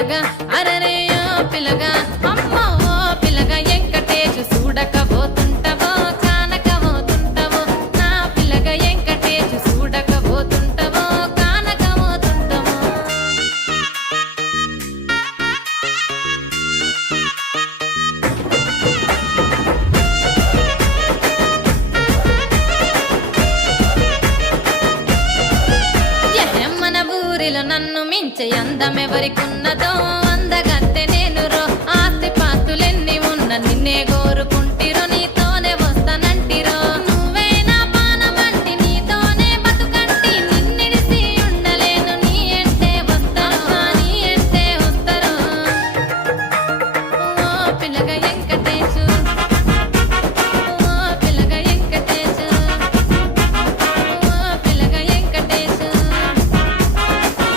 పిల్లగా అరరేయో పిల్లగా అమ్మో ఓ పిల్లగా ఎంకటేషు చూడకపోతుంటవో కానకపోతుంటవో నా పిల్లగా ఎంకటేషు చూడకపోతుంటవో కానకపోతుంటవో మన ఊరిలో నన్ను మించే అందమెవరికున్నదో అందగా